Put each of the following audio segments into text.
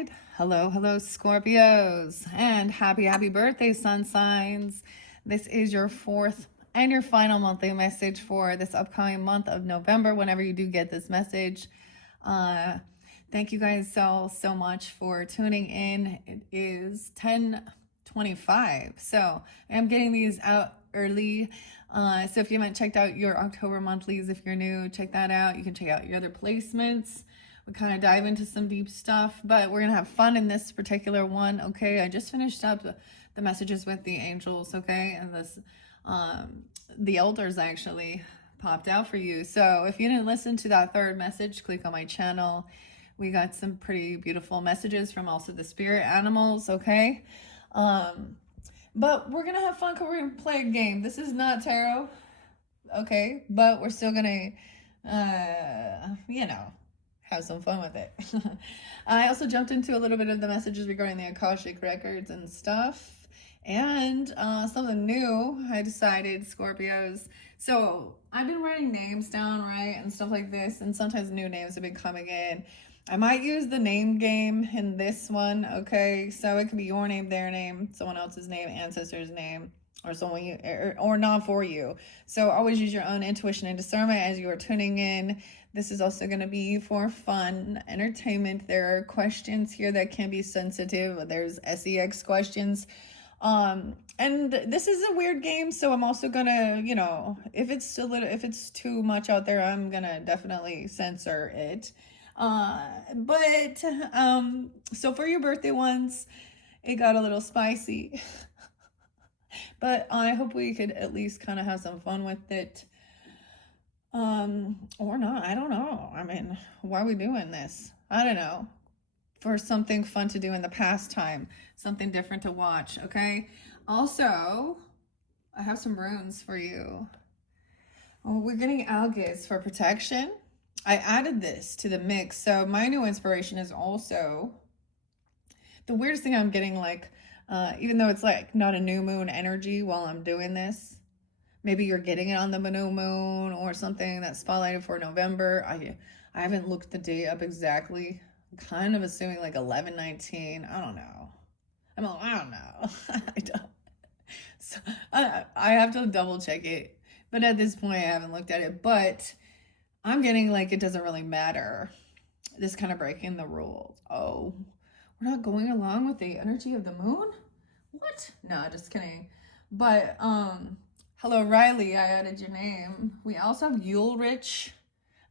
side. Hello, hello, Scorpios, and happy birthday, sun signs. This is your fourth and your final monthly message for this upcoming month of November. Whenever you do get this message, uh, thank you guys so much for tuning in. It is 10:25, so I'm getting these out early. So if you haven't checked out your October monthlies, if you're new, check that out. You can check out your other placements. We kind of dive into some deep stuff, but we're gonna have fun in this particular one. Okay, I just finished up the messages with the angels. Okay, and this the elders actually popped out for you. So if you didn't listen to that third message, click on my channel. We got some pretty beautiful messages from also the spirit animals. Okay, but we're gonna have fun because we're gonna play a game. This is not tarot, okay, but we're still gonna have some fun with it. I also jumped into a little bit of the messages regarding the Akashic records and stuff, and something new I decided, Scorpios. So I've been writing names down, right, and stuff like this, and sometimes new names have been coming in. I might use the name game in this one, okay? So it could be your name, their name, someone else's name, ancestor's name, or someone you, or not for you. So always use your own intuition and discernment as you are tuning in. This is also going to be for fun, entertainment. There are questions here that can be sensitive. There's sex questions. And this is a weird game, so I'm also gonna, if it's too much out there, I'm gonna definitely censor it. So for your birthday ones, it got a little spicy. But I hope we could at least kind of have some fun with it. Or not. I don't know. I mean, why are we doing this? I don't know. For something fun to do in the pastime, something different to watch, okay? Also, I have some runes for you. Oh, we're getting algaes for protection. I added this to the mix. So my new inspiration is also the weirdest thing I'm getting, like, even though it's like not a new moon energy while I'm doing this. Maybe you're getting it on the new moon or something that's spotlighted for November. I haven't looked the date up exactly. I'm kind of assuming like 11/19. I don't know. I don't know. I don't. So I have to double check it. But at this point, I haven't looked at it. But I'm getting like it doesn't really matter. This kind of breaking the rules. Oh, we're not going along with the energy of the moon? What? No, just kidding. But hello, Riley. I added your name. We also have Ulrich,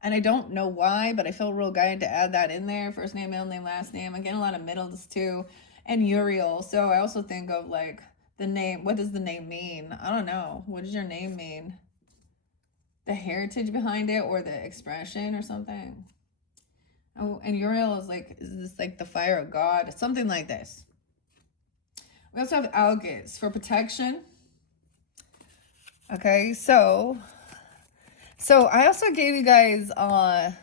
and I don't know why, but I feel real guided to add that in there. First name, middle name, last name. I get a lot of middles too, and Uriel. So I also think of like the name. What does the name mean? I don't know. What does your name mean? The heritage behind it, or the expression, or something. Oh, and Uriel is this like the fire of God? Something like this. We also have algaes for protection. Okay, so I also gave you guys, I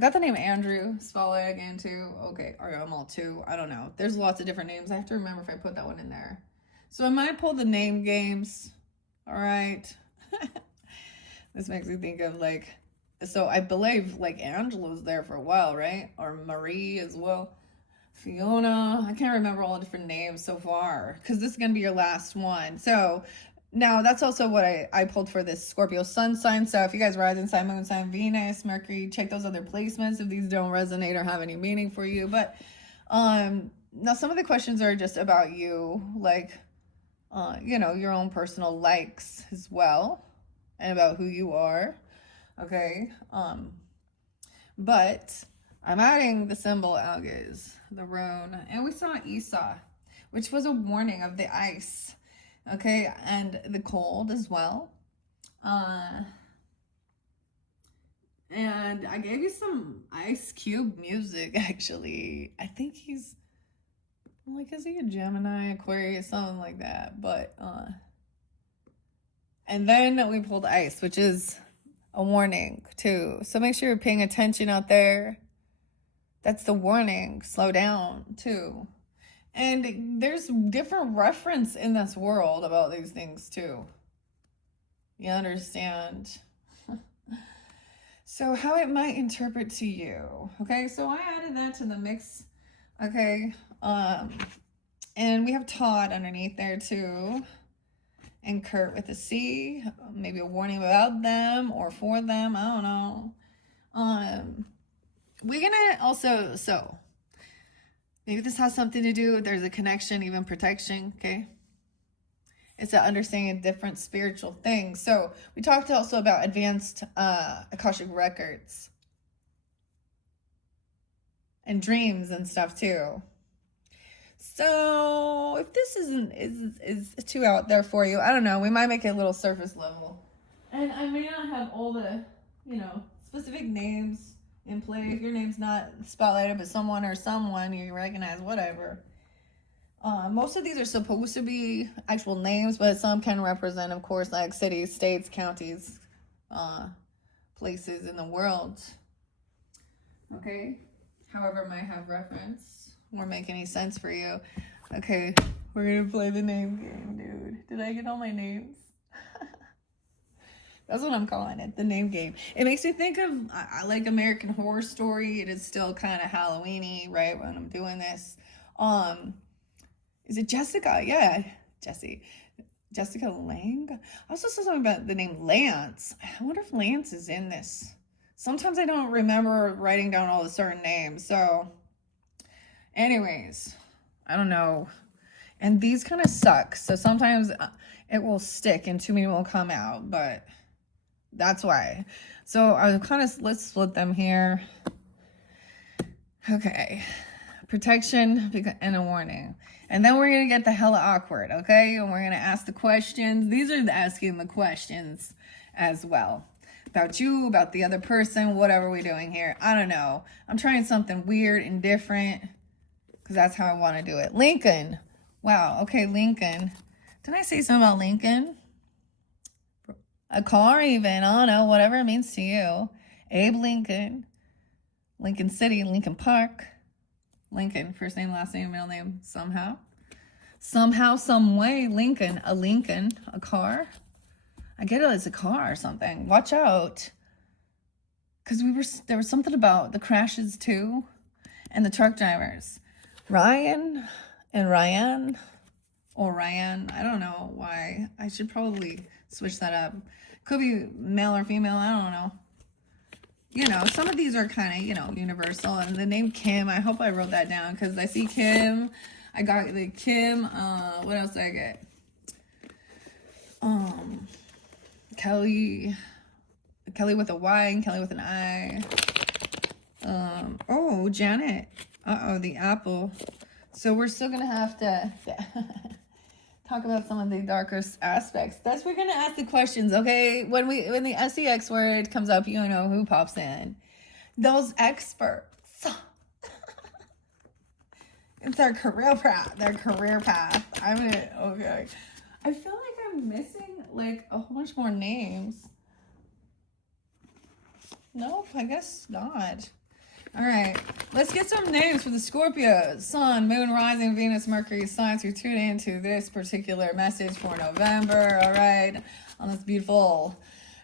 got the name Andrew Spala again too. Okay, or Amal too. I don't know. There's lots of different names. I have to remember if I put that one in there. So I might pull the name games. All right. This makes me think of like, so I believe like Angela's there for a while, right? Or Marie as well. Fiona. I can't remember all the different names so far because this is going to be your last one. So now that's also what I pulled for this Scorpio sun sign. So if you guys rising sign, moon sign, Venus, Mercury, check those other placements if these don't resonate or have any meaning for you. But now some of the questions are just about you, like your own personal likes as well, and about who you are. Okay. But I'm adding the symbol algaes, the rune, and we saw Esau, which was a warning of the ice. Okay, and the cold as well. And I gave you some Ice Cube music, actually. I think he's, like, is he a Gemini, Aquarius, something like that. But, and then we pulled ice, which is a warning, too. So make sure you're paying attention out there. That's the warning. Slow down, too. And there's different reference in this world about these things too. You understand? So how it might interpret to you. Okay, so I added that to the mix Okay. And we have Todd underneath there too. And Kurt with a C. Maybe a warning about them or for them. I don't know. We're gonna also, so maybe this has something to do, there's a connection, even protection, okay? It's an understanding different spiritual things. So we talked also about advanced Akashic records and dreams and stuff too. So if this is too out there for you, I don't know, we might make it a little surface level. And I may not have all the, specific names in play. If your name's not spotlighted, but someone you recognize, whatever. Most of these are supposed to be actual names, but some can represent, of course, like cities, states, counties, places in the world. Okay? However, it might have reference or make any sense for you. Okay, we're gonna play the name game, dude. Did I get all my names? That's what I'm calling it, the name game. It makes me think of, I like American Horror Story. It is still kind of Halloween-y, right, when I'm doing this. Is it Jessica? Yeah, Jessica Lang? I also saw something about the name Lance. I wonder if Lance is in this. Sometimes I don't remember writing down all the certain names. So, anyways, I don't know. And these kind of suck. So sometimes it will stick and too many will come out. But that's why. So let's split them here. Okay. Protection and a warning. And then we're going to get the hella awkward, okay? And we're going to ask the questions. These are asking the questions as well. About you, about the other person, whatever we're doing here. I don't know. I'm trying something weird and different because that's how I want to do it. Lincoln. Wow, okay, Lincoln. Didn't I say something about Lincoln? A car even, I don't know, whatever it means to you. Abe Lincoln. Lincoln City, Lincoln Park. Lincoln, first name, last name, middle name, somehow, some way, Lincoln, a car. I get it, it's a car or something. Watch out, because there was something about the crashes too, and the truck drivers, Ryan, or Ryan. I don't know why. I should probably switch that up. Could be male or female. I don't know. Some of these are kind of, universal. And the name Kim, I hope I wrote that down because I see Kim. I got the Kim. What else did I get? Kelly with a Y and Kelly with an I. Oh, Janet. The apple. So we're still going to have to talk about some of the darker aspects. We're going to ask the questions, okay? When the SEX word comes up, you know who pops in. Those experts. It's their career path. Okay. I feel like I'm missing a whole bunch more names. Nope, I guess not. All right, let's get some names for the Scorpios. Sun, Moon, Rising, Venus, Mercury signs who tune into this particular message for November. All right, on this beautiful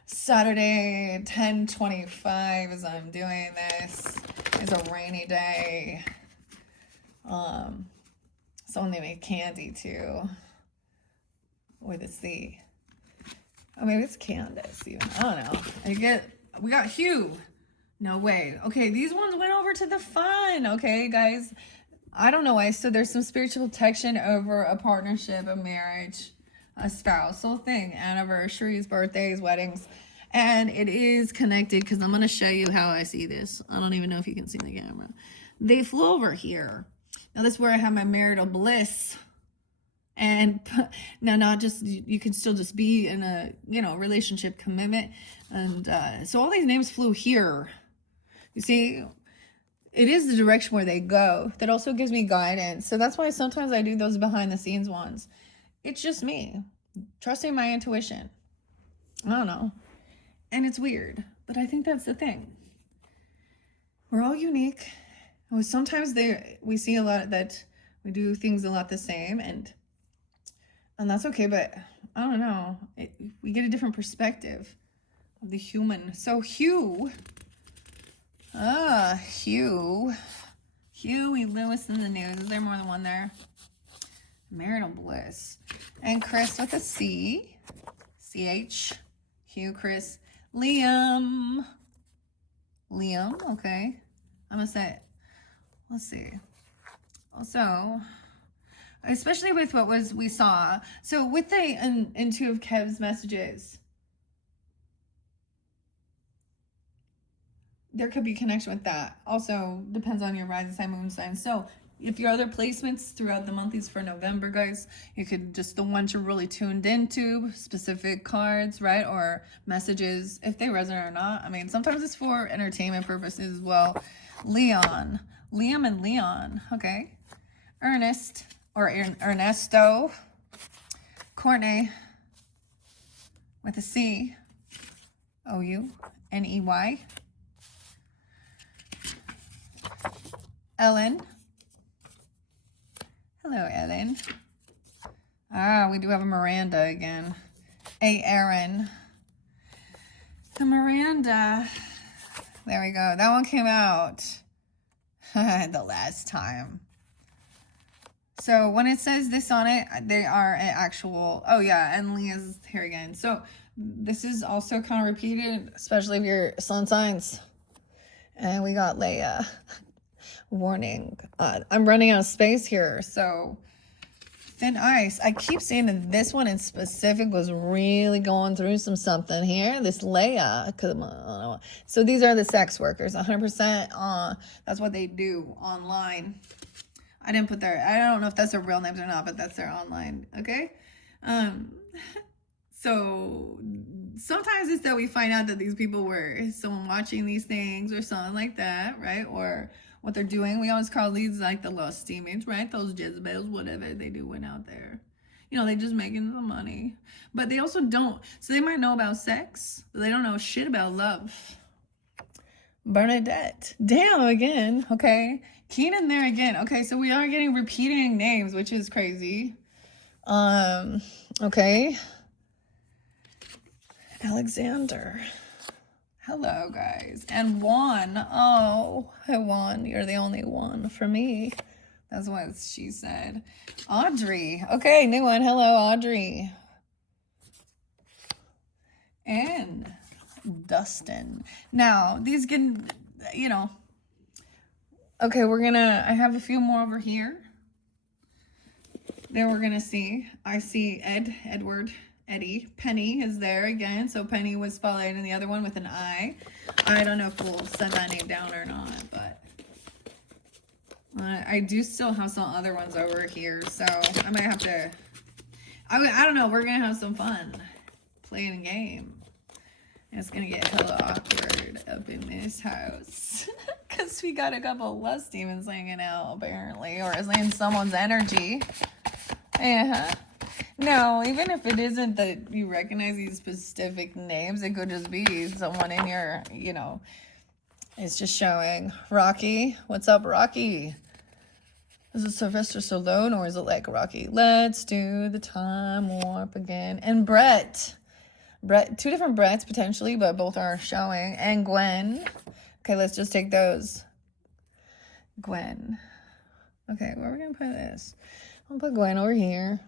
Saturday, 10:25 as I'm doing this. It's a rainy day. Someone made candy too. With a C. Oh, maybe it's Candace even. I don't know. We got Hugh. No way. Okay, these ones went over to the fun. Okay, guys. I don't know why. So there's some spiritual protection over a partnership, a marriage, a spousal thing, anniversaries, birthdays, weddings. And it is connected because I'm going to show you how I see this. I don't even know if you can see the camera. They flew over here. Now this is where I have my marital bliss. And now not just, you can still just be in a, relationship commitment. And so all these names flew here. You see, it is the direction where they go. That also gives me guidance. So that's why sometimes I do those behind the scenes ones. It's just me trusting my intuition. I don't know. And it's weird, but I think that's the thing. We're all unique. And sometimes we see a lot that we do things a lot the same, and that's okay, but I don't know. We get a different perspective of the human. So Hugh, Huey Huey Lewis in the news. Is there more than one there? Marital bliss. And Chris with a C. C-H. Hugh, Chris. Liam. Liam, okay. I'm going to say, let's see. Also, especially with what we saw. So with the, in two of Kev's messages, there could be connection with that. Also, depends on your rising sign, moon sign. So if your other placements throughout the months for November, guys, you could just the ones you're really tuned into, specific cards, right? Or messages, if they resonate or not. I mean, sometimes it's for entertainment purposes as well. Leon. Liam and Leon, okay. Ernest, or Ernesto. Courtney, with a C. O-U-N-E-Y. Ellen. Hello, Ellen. Ah, we do have a Miranda again. A Aaron. The Miranda. There we go. That one came out the last time. So when it says this on it, they are an actual... Oh, yeah, and Leah's here again. So this is also kind of repeated, especially if you're sun signs. And we got Leia. Warning, I'm running out of space here, so thin ice. I keep saying that this one in specific was really going through something here. This Leia, so these are the sex workers, 100%. That's what they do online. I didn't put their, I don't know if that's their real names or not, but that's their online. Okay, so sometimes it's that we find out that these people were someone watching these things or something like that, right? Or what they're doing. We always call these like the lost demons, right? Those Jezebels, whatever they do went out there. You know, they just making the money. But they also don't. So they might know about sex, but they don't know shit about love. Bernadette. Damn, again. Okay. Keenan there again. Okay, so we are getting repeating names, which is crazy. Okay. Alexander. Hello, guys. And Juan. Oh, hi, Juan. You're the only one for me. That's what she said. Audrey. Okay, new one. Hello, Audrey. And Dustin. Now, these can, you know. Okay, I have a few more over here. Then we're going to see. I see Edward. Eddie. Penny is there again. So Penny was spotlighted in the other one with an I. I don't know if we'll set that name down or not, but I do still have some other ones over here. So I might have to, I don't know. We're going to have some fun playing a game. And it's going to get hella awkward up in this house. Because we got a couple lust demons hanging out, apparently. Or is in someone's energy. Yeah. No, even if it isn't that you recognize these specific names, it could just be someone in your, you know, it's just showing. Rocky, what's up, Rocky? Is it Sylvester Stallone or is it like Rocky? Let's do the time warp again. And Brett, two different Bretts potentially, but both are showing. And Gwen. Okay, let's just take those. Gwen. Okay, where are we gonna put this? I'll put Gwen over here.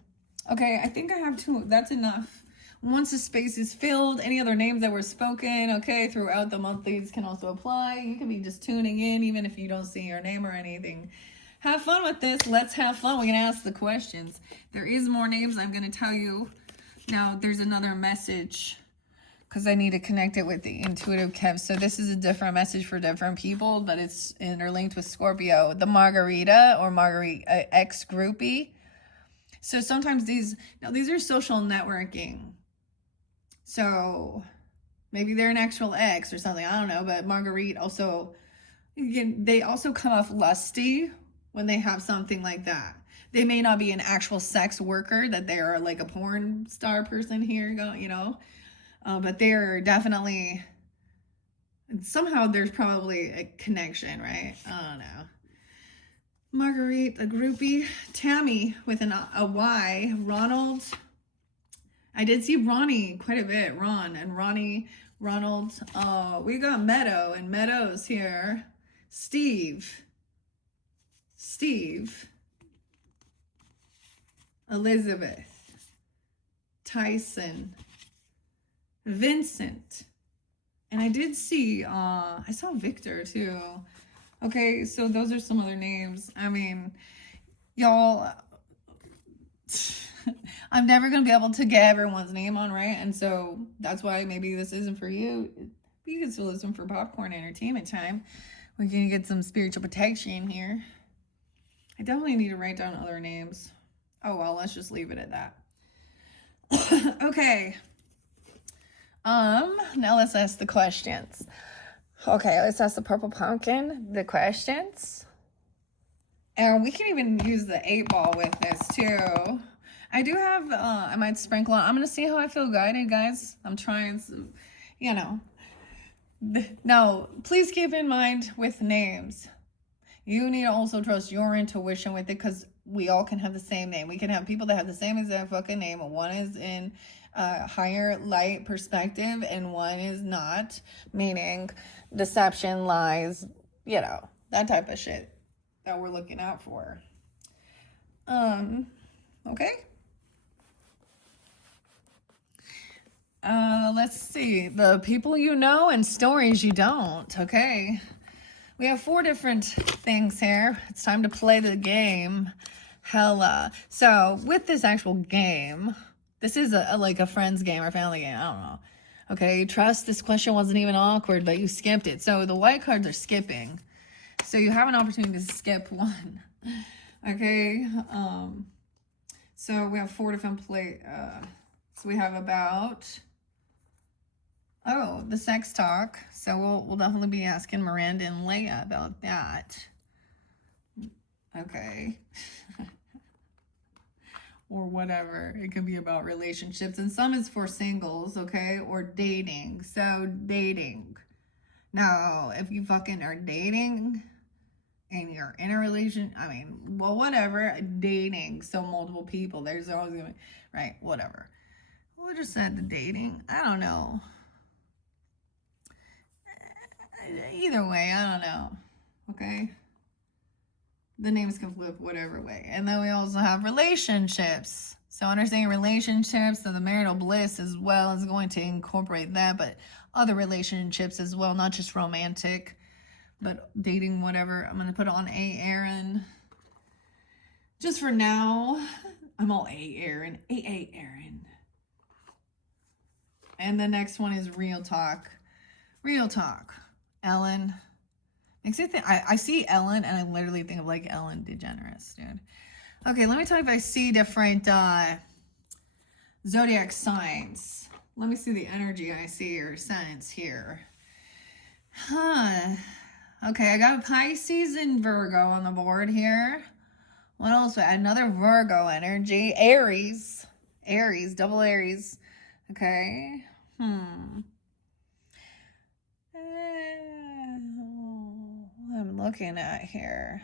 Okay, I think I have two. That's enough. Once the space is filled, any other names that were spoken, okay, throughout the month, these can also apply. You can be just tuning in, even if you don't see your name or anything. Have fun with this. Let's have fun. We're going to ask the questions. There is more names I'm going to tell you. Now, there's another message because I need to connect it with the intuitive Kev. So this is a different message for different people, but it's interlinked with Scorpio. The Margarita or Margarita X groupie. So sometimes these are social networking. So maybe they're an actual ex or something. I don't know. But Marguerite also, again, they also come off lusty when they have something like that. They may not be an actual sex worker, that they are like a porn star person here, you know. But they're definitely, somehow there's probably a connection, right? I don't know. Marguerite, a groupie. Tammy with a Y. Ronald. I did see Ronnie quite a bit. Ron and Ronnie. Ronald. We got Meadow and Meadows here. Steve. Steve, Elizabeth, Tyson, Vincent, and I did see, I saw Victor too. Okay, so those are some other names. I mean, y'all, I'm never going to be able to get everyone's name on right, and so that's why maybe this isn't for you. But you can still listen for popcorn entertainment time. We're going to get some spiritual protection here. I definitely need to write down other names. Oh, well, let's just leave it at that. Okay. Now let's ask the questions. Okay, let's ask the purple pumpkin the questions. And we can even use the 8-ball with this too. I do have, I might sprinkle on. I'm going to see how I feel guided, guys. I'm trying to, you know. Now, please keep in mind with names, you need to also trust your intuition with it, because we all can have the same name. We can have people that have the same exact fucking name. One is in higher light perspective and one is not, meaning deception, lies, you know, that type of shit that we're looking out for. Okay. Let's see. The people you know and stories you don't. Okay. We have 4 different things here. It's time to play the game. Hella. So with this actual game, this is like a friend's game or family game. I don't know. Okay. Trust this question wasn't even awkward, but you skipped it. So the white cards are skipping. So you have an opportunity to skip one. Okay. So we have 4 different so we have about, oh, the sex talk. So we'll definitely be asking Miranda and Leia about that. Okay. Or whatever. It could be about relationships. And some is for singles, okay? Or dating. So dating. Now, if you fucking are dating and you're in a relation, I mean, well, whatever. Dating. So multiple people. There's always gonna be, right, whatever. What just said the dating? I don't know. Either way, I don't know. Okay? The names can flip whatever way. And then we also have relationships. So understanding relationships, so the marital bliss as well is going to incorporate that, but other relationships as well, not just romantic, but dating, whatever. I'm going to put on A. Aaron. Just for now, I'm all A. Aaron. A. Aaron. And the next one is real talk. Real talk. Ellen. Makes me think, I see Ellen and I literally think of like Ellen DeGeneres, dude. Okay, let me talk if I see different zodiac signs. Let me see the energy I see or signs here. Okay, I got Pisces and Virgo on the board here. What else? Another Virgo energy. Aries. Aries, double Aries. Okay. I'm looking at here.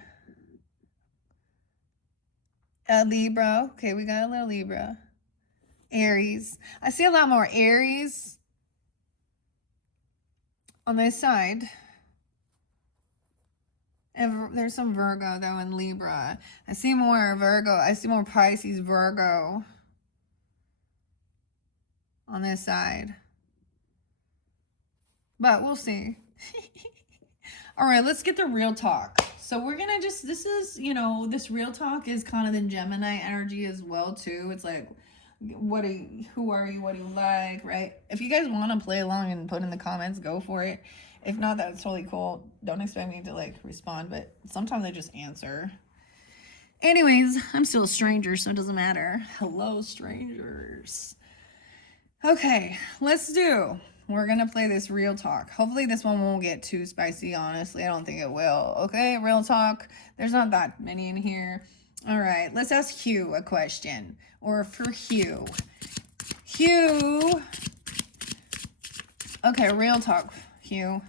A Libra. Okay, we got a little Libra. Aries. I see a lot more Aries on this side. And there's some Virgo though in Libra. I see more Virgo. I see more Pisces, Virgo on this side. But we'll see. All right, let's get the real talk. So we're going to just, this is, you know, this real talk is kind of the Gemini energy as well, too. It's like, who are you? What do you like, right? If you guys want to play along and put in the comments, go for it. If not, that's totally cool. Don't expect me to, like, respond, but sometimes I just answer. Anyways, I'm still a stranger, so it doesn't matter. Hello, strangers. Okay, we're going to play this real talk. Hopefully this one won't get too spicy, honestly. I don't think it will. Okay, real talk. There's not that many in here. All right, let's ask Hugh a question. Or for Hugh. Hugh. Okay, real talk, Hugh.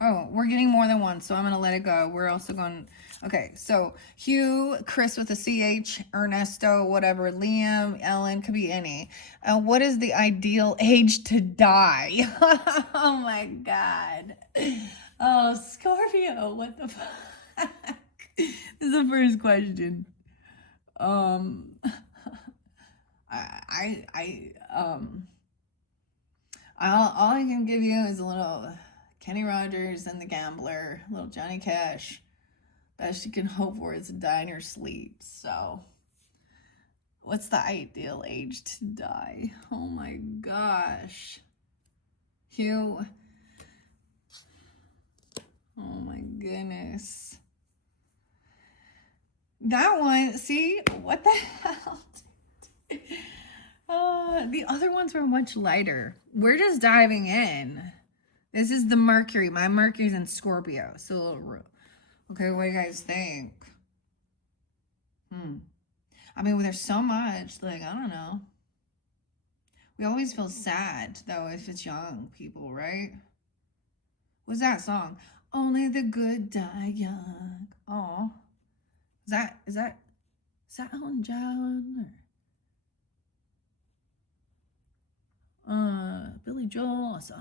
Oh, we're getting more than one, so I'm going to let it go. We're also going... Okay, so Hugh, Chris with a CH, Ernesto, whatever, Liam, Ellen, could be any. What is the ideal age to die? Oh my God. Oh, Scorpio, what the fuck? This is the first question. Um, all I can give you is a little Kenny Rogers and the Gambler, a little Johnny Cash. Best you can hope for is to die in your sleep. So, what's the ideal age to die? Oh my gosh. Hugh. Oh my goodness. That one, see, what the hell? The other ones were much lighter. We're just diving in. This is the Mercury. My Mercury's in Scorpio. So, okay, what do you guys think? I mean, there's so much. Like, I don't know. We always feel sad, though, if it's young people, right? What's that song? Only the good die young. Oh, is that Elton John or Billy Joel? So,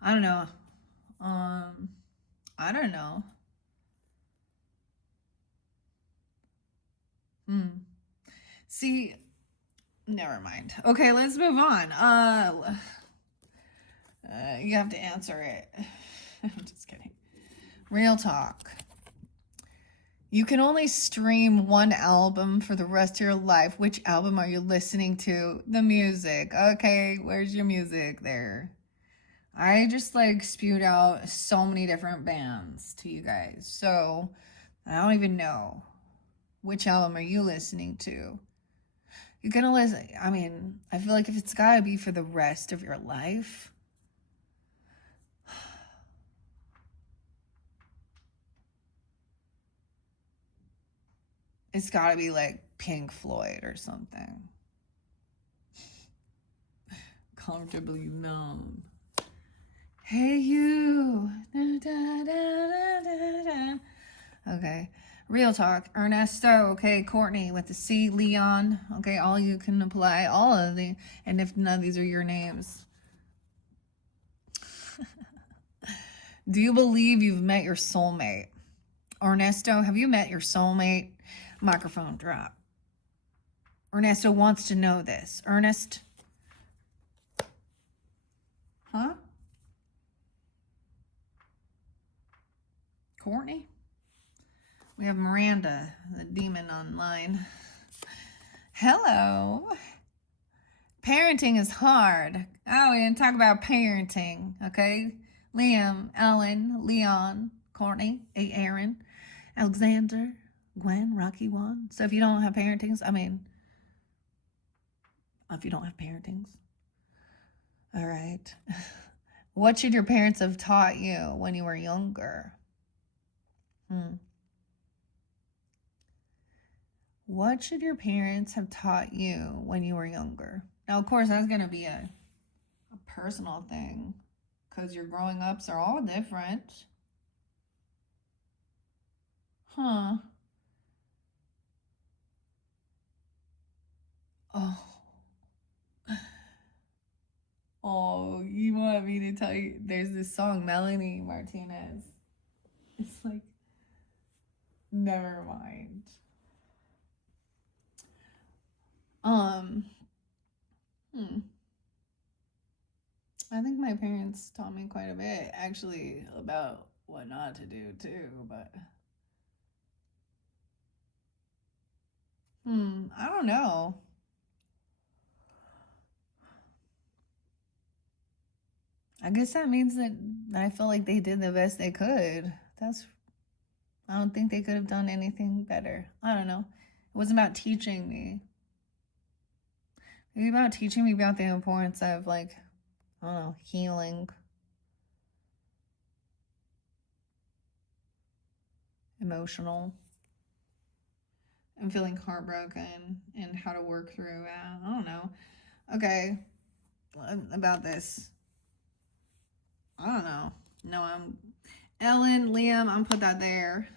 I don't know. I don't know. See, never mind. Okay, let's move on. You have to answer it. I'm just kidding. Real talk. You can only stream one album for the rest of your life. Which album are you listening to? The music. Okay, where's your music there? I just like spewed out so many different bands to you guys. So I don't even know. Which album are you listening to? You're gonna listen. I mean, I feel like if it's gotta be for the rest of your life, it's gotta be like Pink Floyd or something. Comfortably numb. Hey you. Da, da, da, da. Okay. Real talk. Ernesto. Okay. Courtney with the C. Leon. Okay. All you can apply. All of the. And if none of these are your names. Do you believe you've met your soulmate? Ernesto, have you met your soulmate? Microphone drop. Ernesto wants to know this. Ernest? Huh? Courtney? We have Miranda, the demon online. Hello. Parenting is hard. Oh, we didn't talk about parenting, okay? Liam, Ellen, Leon, Courtney, Aaron, Alexander, Gwen, Rocky One. So if you don't have parentings, if you don't have parentings. All right. What should your parents have taught you when you were younger? What should your parents have taught you when you were younger? Now, of course, that's going to be a personal thing because your growing ups are all different. Huh. Oh. Oh, you want me to tell you? There's this song, Melanie Martinez. It's like, never mind. I think my parents taught me quite a bit, actually, about what not to do too, but I don't know. I guess that means that I feel like they did the best they could. I don't think they could have done anything better. I don't know. It was about teaching me. Maybe about teaching me about the importance of, like, I don't know, healing, emotional, and feeling heartbroken and how to work through it. I don't know. Okay, about this. I don't know. No, I'm Ellen, Liam, I'm put that there.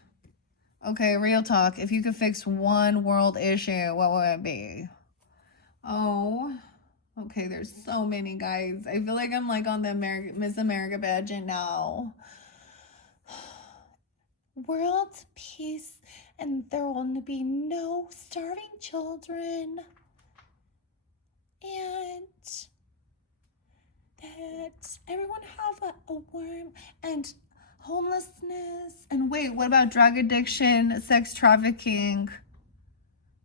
Okay, real talk. If you could fix one world issue, what would it be? Oh, okay, there's so many, guys. I feel like I'm like on the Miss America pageant now. World peace and to be no starving children. And that everyone have a warm and homelessness. And wait, what about drug addiction, sex trafficking?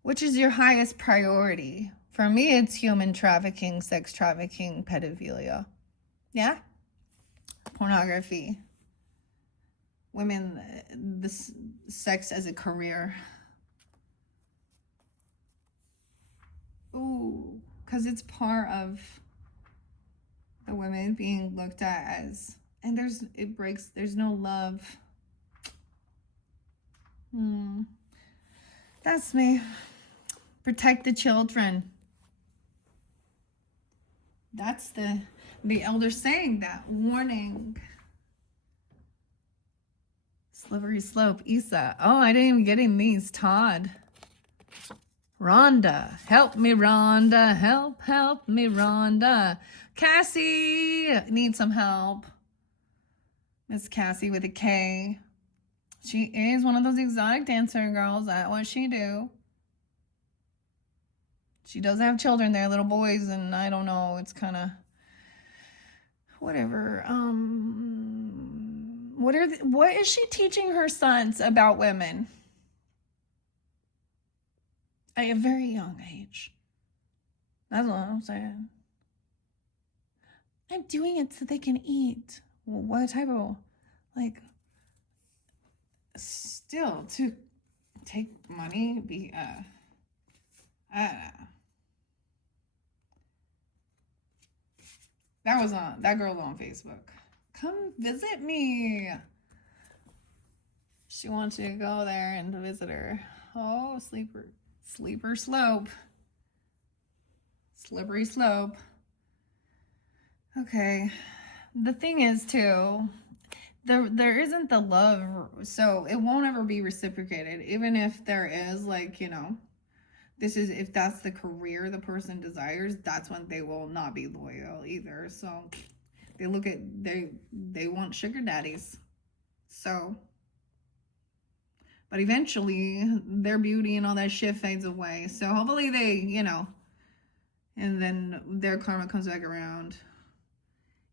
Which is your highest priority? For me, it's human trafficking, sex trafficking, pedophilia. Yeah? Pornography. Women, this sex as a career. Ooh, because it's part of the women being looked at as, and there's no love. That's me. Protect the children. That's the elder saying that. Warning. Slippery slope. Isa. Oh, I didn't even get in these. Todd. Rhonda. Help me, Rhonda. Help me, Rhonda. Cassie. Need some help. Miss Cassie with a K. She is one of those exotic dancer girls. That's what she do. She does have children there, little boys, and I don't know, it's kind of whatever. What is she teaching her sons about women at a very young age? That's what I'm saying. I'm doing it so they can eat. Well, what type of, like, still to take money, be I don't know. That girl's on Facebook. Come visit me. She wants you to go there and visit her. Oh, sleeper slope. Slippery slope. Okay. The thing is too, there isn't the love, so it won't ever be reciprocated. Even if there is, like, you know, if that's the career the person desires, that's when they will not be loyal either. So they they want sugar daddies. So, but eventually their beauty and all that shit fades away. So hopefully they, you know, and then their karma comes back around.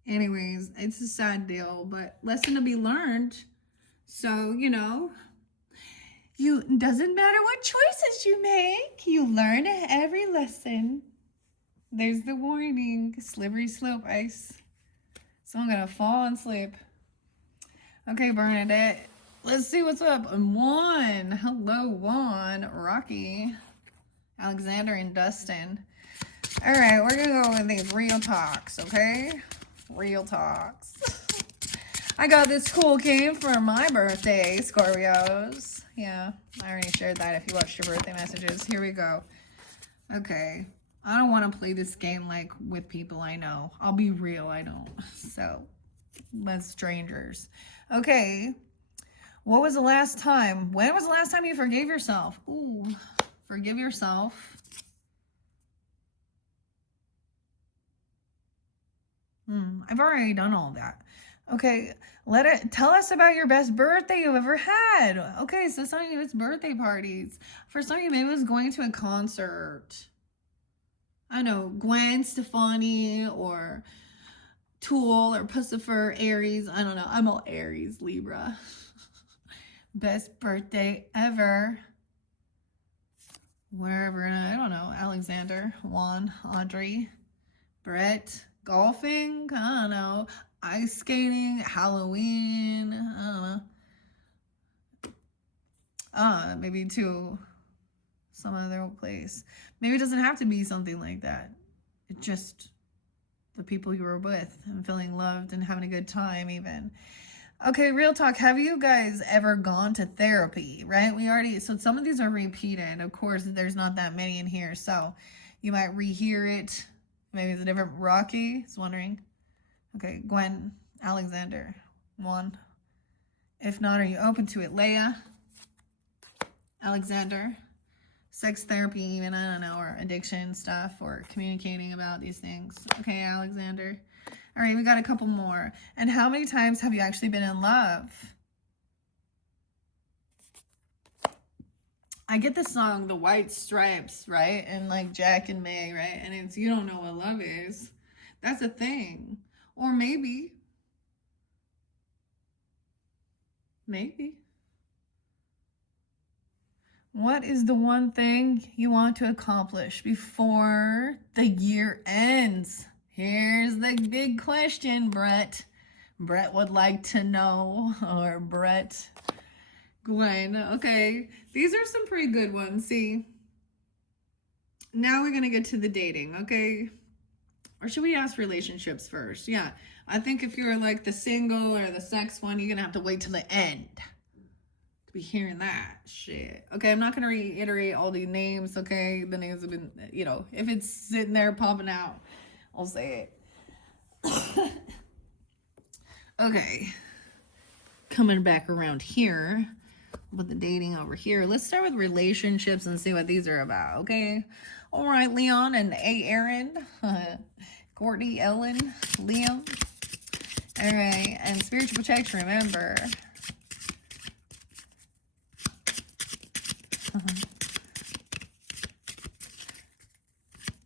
Anyways, it's a sad deal, but lesson to be learned. So, you know, doesn't matter what choices you make, you learn every lesson. There's the warning. Slippery slope, ice. So I'm gonna fall and sleep. Okay, Bernadette. Let's see what's up. Juan. Hello, Juan. Rocky. Alexander and Dustin. All right, we're gonna go with these real talks, okay? Real talks. I got this cool game for my birthday, Scorpios. Yeah, I already shared that if you watched your birthday messages. Here we go. Okay. I don't want to play this game like with people I know. I'll be real, I don't. So, that's strangers. Okay. When was the last time you forgave yourself? Ooh, forgive yourself. I've already done all that. Okay, tell us about your best birthday you've ever had. Okay, so some of you, it's birthday parties. For some of you, maybe it was going to a concert. I know, Gwen Stefani or Tool or Pussifer, Aries. I don't know. I'm all Aries, Libra. Best birthday ever. Wherever, I don't know. Alexander, Juan, Audrey, Brett, golfing. I don't know. Ice skating, Halloween. I don't know. Maybe to some other place. Maybe it doesn't have to be something like that. It just the people you were with and feeling loved and having a good time even. Okay, real talk. Have you guys ever gone to therapy, right? So some of these are repeated. Of course, there's not that many in here. So you might rehear it. Maybe it's a different Rocky is wondering. Okay, Gwen, Alexander, Juan. If not, are you open to it? Leia, Alexander. Sex therapy even, I don't know, or addiction stuff, or communicating about these things. Okay, Alexander. All right, we got a couple more. And how many times have you actually been in love? I get the song The White Stripes, right? And like Jack and May, right? And it's You Don't Know What Love Is. That's a thing. Or maybe. What is the one thing you want to accomplish before the year ends? Here's the big question, Brett. Brett would like to know, or Brett, Gwen. Okay, these are some pretty good ones. See, now we're going to get to the dating, okay? Or should we ask relationships first? Yeah, I think if you're like the single or the sex one, you're going to have to wait till the end to be hearing that shit. Okay, I'm not going to reiterate all the names, okay? The names have been, you know, if it's sitting there popping out, I'll say it. Okay, coming back around here with the dating over here. Let's start with relationships and see what these are about, okay? All right, Leon and A. Aaron, Courtney, Ellen, Liam. All right, and spiritual protection, remember.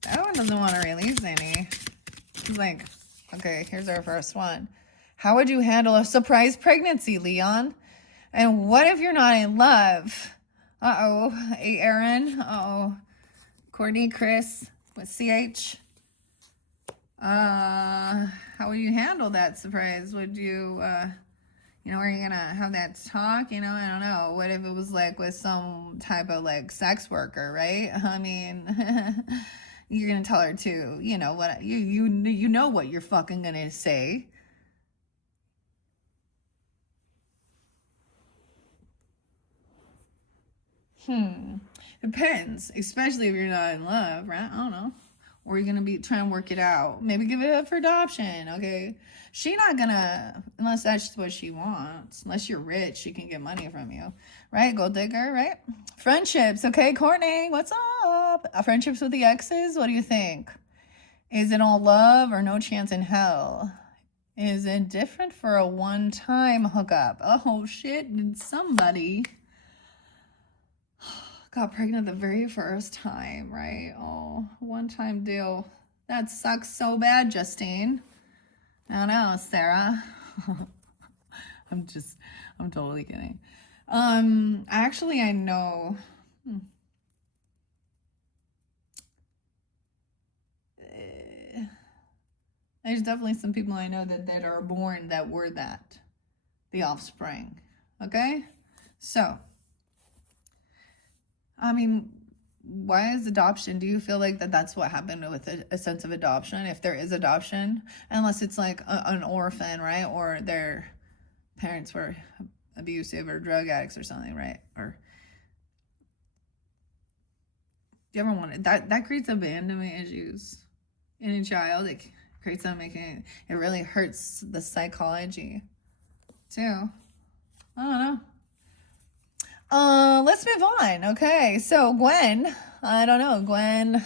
That one doesn't want to release any. He's like, okay, here's our first one. How would you handle a surprise pregnancy, Leon? And what if you're not in love? Uh-oh. Hey, Aaron. Uh-oh. Courtney, Chris with CH. How would you handle that surprise? Would you, you know, are you gonna have that talk? You know, I don't know. What if it was like with some type of like sex worker, right? I mean, you're gonna tell her to, you know, what you know what you're fucking gonna say. Depends, especially if you're not in love, right? I don't know. Or you're gonna be trying to work it out. Maybe give it up for adoption, okay? She not gonna, unless that's what she wants. Unless you're rich, she can get money from you, right? Gold digger, right? Friendships, okay? Courtney, what's up? Friendships with the exes, what do you think? Is it all love or no chance in hell? Is it different for a one-time hookup? Oh shit, did somebody got pregnant the very first time, right? Oh, one-time deal. That sucks so bad, Justine. I know, Sarah. I'm totally kidding. Actually, I know. There's definitely some people I know that are born that were that, the offspring. Okay? So, I mean, why is adoption? Do you feel like that's what happened with a sense of adoption? If there is adoption, unless it's like an orphan, right? Or their parents were abusive or drug addicts or something, right? Or do you ever want it? That creates abandonment issues in a child. It creates them, making it really hurts the psychology too. I don't know. Let's move on. Okay, so Gwen, I don't know, Gwen,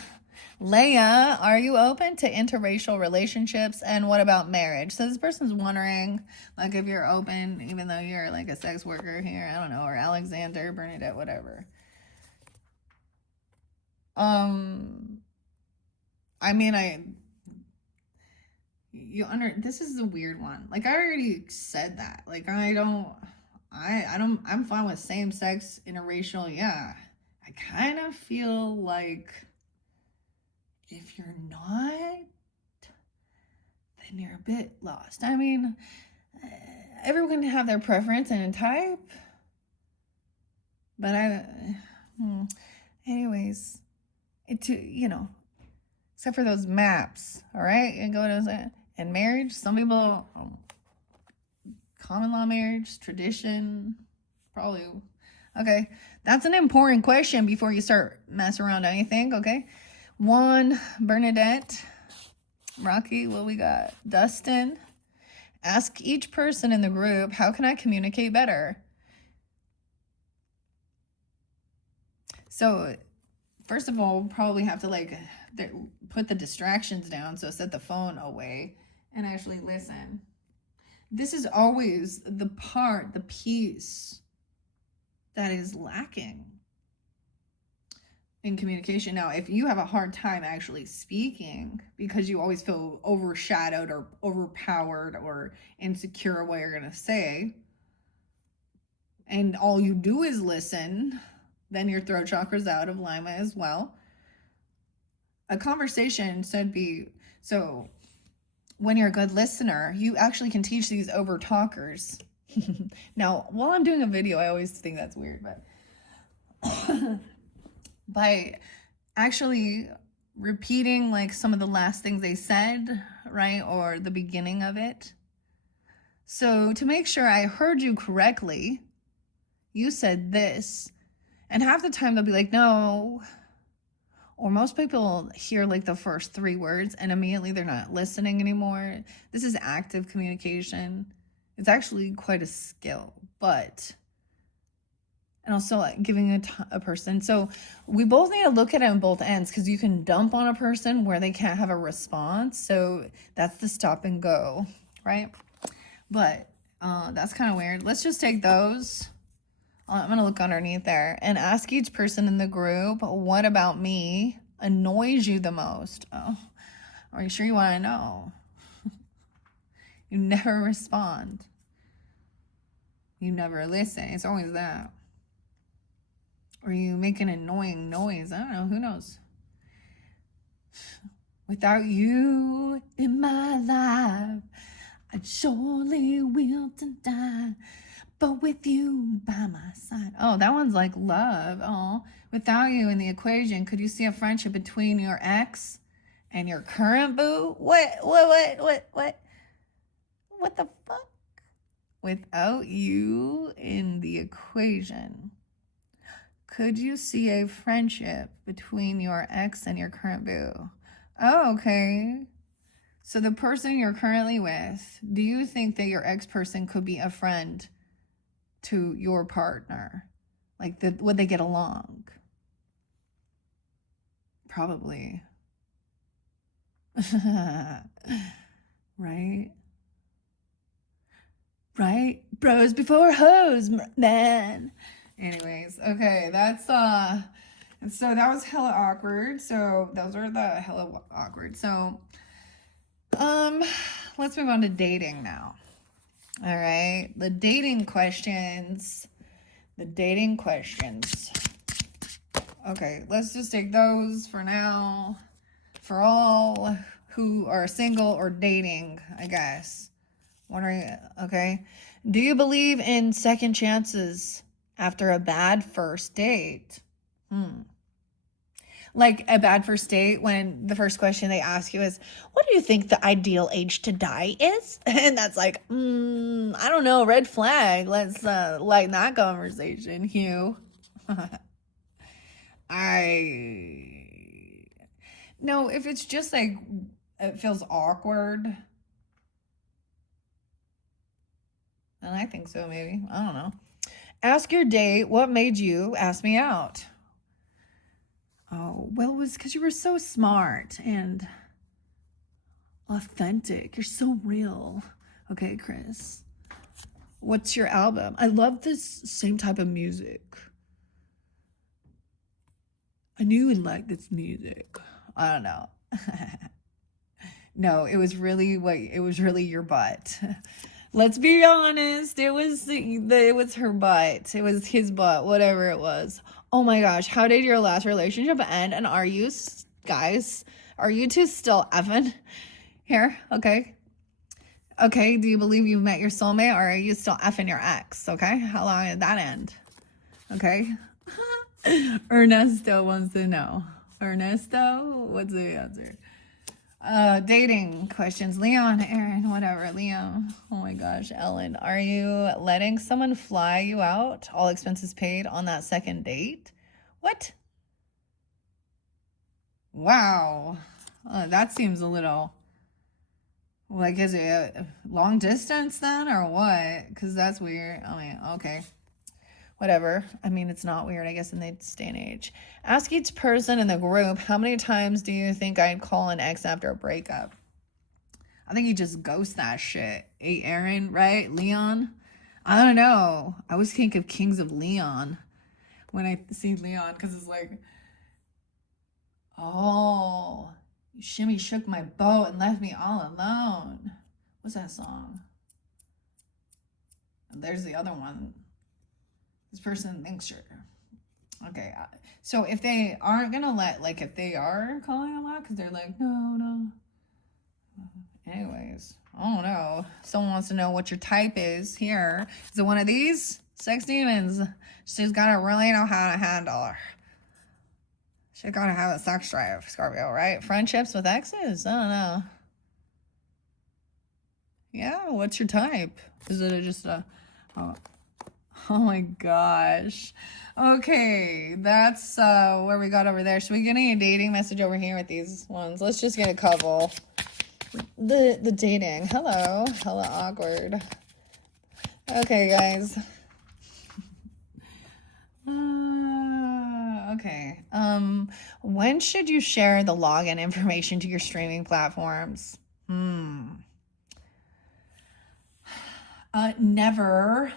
Leia, are you open to interracial relationships? And what about marriage? So this person's wondering, like, if you're open, even though you're like a sex worker here, I don't know, or Alexander, Bernadette, whatever. I mean, this is a weird one. Like, I already said that. Like, I'm fine with same-sex interracial. Yeah, I kind of feel like if you're not, then you're a bit lost. I mean, everyone can have their preference and type, but anyways, you know, except for those maps, all right? And go to and marriage. Some people. Common law marriage, tradition, probably. Okay, that's an important question before you start messing around anything, okay? Juan, Bernadette, Rocky, what we got? Dustin, ask each person in the group, how can I communicate better? So, first of all, we'll probably have to like put the distractions down, so set the phone away and actually listen. This is always the piece that is lacking. in communication. Now, if you have a hard time actually speaking because you always feel overshadowed or overpowered or insecure what you're going to say, and all you do is listen, then your throat chakra's out of alignment as well. A conversation should be, so when you're a good listener, you actually can teach these over talkers. Now, while I'm doing a video, I always think that's weird, but by actually repeating like some of the last things they said, right, or the beginning of it. So to make sure I heard you correctly, you said this, and half the time they'll be like, no, or most people hear like the first 3 words and immediately they're not listening anymore. This is active communication. It's actually quite a skill, but, and also like giving a person. So we both need to look at it on both ends, because you can dump on a person where they can't have a response. So that's the stop and go, right? But that's kind of weird. Let's just take those. I'm going to look underneath there and ask each person in the group, what about me annoys you the most? Oh, are you sure you want to know? You never respond. You never listen. It's always that. Or you make an annoying noise. I don't know. Who knows? Without you in my life, I surely will to die. But with you by my side. Oh, that one's like love. Oh, without you in the equation, could you see a friendship between your ex and your current boo? What the fuck? Without you in the equation, could you see a friendship between your ex and your current boo? Oh, okay. So the person you're currently with, do you think that your ex person could be a friend to your partner? Like, would they get along? Probably. Right? Right? Bros before hoes, man. Anyways, okay, that's so that was hella awkward. So those are the hella awkward. So let's move on to dating now. All right, the dating questions. Okay, let's just take those for now. For all who are single or dating, I guess. What are you? Okay. Do you believe in second chances after a bad first date? Like a bad first date, when the first question they ask you is, what do you think the ideal age to die is? And that's like, I don't know, red flag. Let's lighten that conversation, Hugh. No, if it's just like, it feels awkward, and I think so, maybe. I don't know. Ask your date, what made you ask me out? Oh, well, it was because you were so smart and authentic. You're so real. Okay, Chris. What's your album? I love this same type of music. I knew you would like this music. I don't know. No, it was really your butt. Let's be honest. It was her butt. It was his butt, whatever it was. Oh my gosh, how did your last relationship end? And are you two still effing here? Okay. Okay, do you believe you've met your soulmate, or are you still effing your ex? Okay, how long did that end? Okay. Ernesto wants to know. Ernesto, what's the answer? Dating questions. Leon, Aaron, whatever. Liam. Oh my gosh, Ellen. Are you letting someone fly you out, all expenses paid, on that second date? What? Wow. That seems a little, like, is it a long distance then, or what? Because that's weird. I mean, okay. Whatever. I mean, it's not weird, I guess, in this day and age. Ask each person in the group, how many times do you think I'd call an ex after a breakup? I think you just ghost that shit. Hey, Aaron, right? Leon? I don't know. I always think of Kings of Leon when I see Leon, because it's like, Oh, you shimmy shook my boat and left me all alone. What's that song? There's the other one. This person thinks you're... Okay, so if they aren't gonna let, like, if they are calling a lot because they're like, no. Anyways, I don't know. Someone wants to know what your type is here. Is it one of these? Sex demons. She's gotta really know how to handle her. She gotta have a sex drive, Scorpio, right? Friendships with exes? I don't know. Yeah, what's your type? Is it just a... Oh my gosh. Okay, that's where we got over there. Should we get any dating message over here with these ones? Let's just get a couple. The dating. Hello. Hella awkward. Okay, guys. Okay. When should you share the login information to your streaming platforms? Never.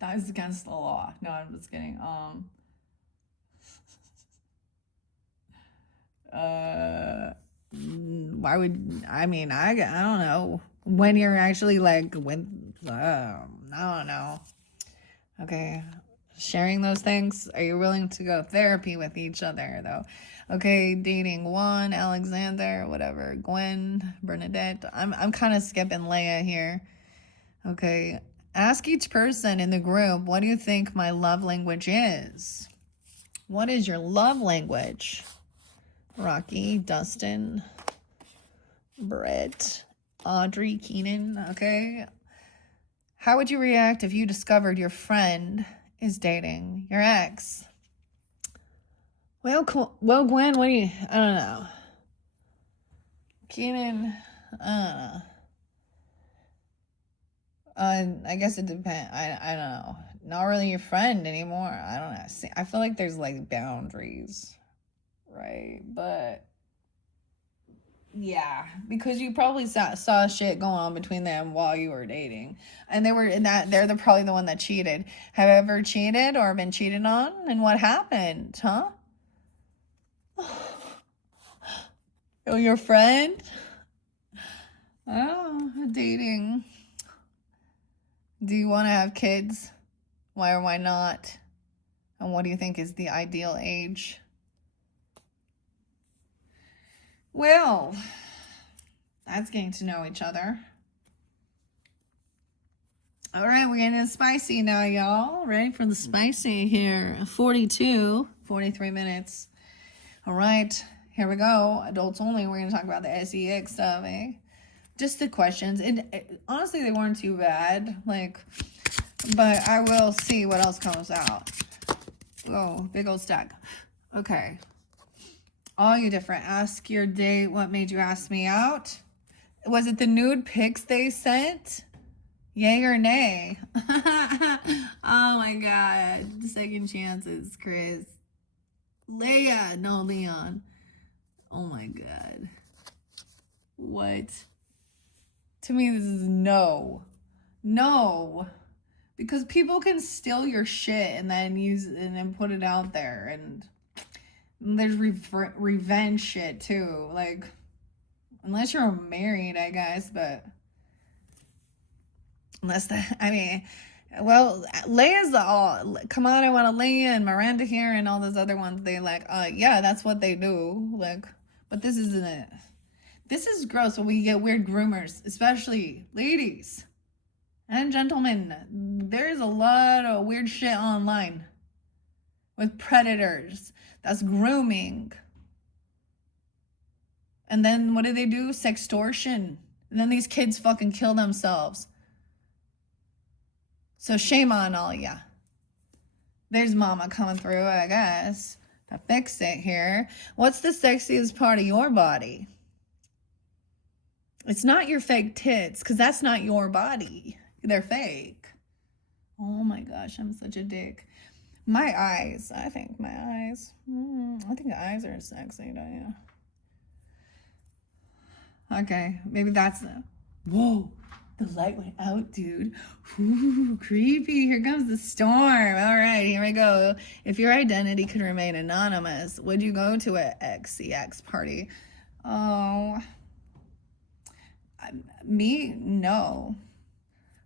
That is against the law. No, I'm just kidding. Why would, I mean, I don't know. When you're actually like, I don't know. Okay. Sharing those things. Are you willing to go therapy with each other though? Okay, dating one, Alexander, whatever, Gwen, Bernadette. I'm kind of skipping Leia here. Okay. Ask each person in the group, what do you think my love language is? What is your love language? Rocky, Dustin, Brett, Audrey, Keenan, okay? How would you react if you discovered your friend is dating your ex? Well, Gwen, what do you, I don't know. Keenan, I don't know. I guess it depends. I don't know. Not really your friend anymore. I don't know. See, I feel like there's like boundaries, right? But yeah, because you probably saw shit going on between them while you were dating, and they were in that. They're probably the one that cheated. Have you ever cheated or been cheated on? And what happened, huh? Oh, your friend? Oh, dating. Do you want to have kids? Why or why not? And what do you think is the ideal age? Well, that's getting to know each other. All right, we're getting spicy now, y'all. Ready for the spicy here. 43 minutes. All right, here we go. Adults only. We're going to talk about the sex stuff, eh? Just the questions. Honestly, they weren't too bad. But I will see what else comes out. Oh, big old stack. Okay. All you different. Ask your date what made you ask me out. Was it the nude pics they sent? Yay or nay? Oh my God. Second chances, Chris. Leia. No, Leon. Oh my God. What? To me, this is no. No. Because people can steal your shit and then use it and then put it out there. And there's revenge shit too. Like, unless you're married, I guess. But unless that, I mean, well, Leia's all, come on, I want a Leia and Miranda here and all those other ones. They like, yeah, that's what they do. Like, but this isn't it. This is gross when we get weird groomers, especially ladies and gentlemen. There's a lot of weird shit online with predators. That's grooming. And then what do? Sextortion. And then these kids fucking kill themselves. So shame on all ya. There's mama coming through, I guess, to fix it here. What's the sexiest part of your body? It's not your fake tits, because that's not your body. They're fake. Oh my gosh, I'm such a dick. My eyes. I think my eyes. I think eyes are sexy, don't you? Okay, maybe that's the... Whoa, The light went out, dude. Ooh, creepy. Here comes the storm. All right, here we go. If your identity could remain anonymous, would you go to a XCX party? Oh, me? No.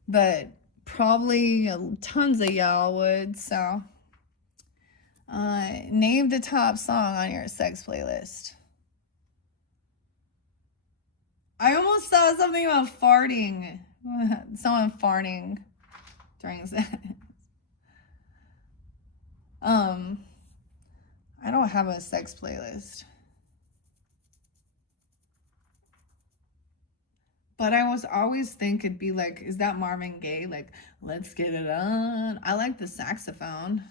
But probably tons of y'all would, so. Name the top song on your sex playlist. I almost saw something about farting. Someone farting during sex. I don't have a sex playlist. But I was always think it'd be like, is that Marvin Gaye? Like, let's get it on. I like the saxophone.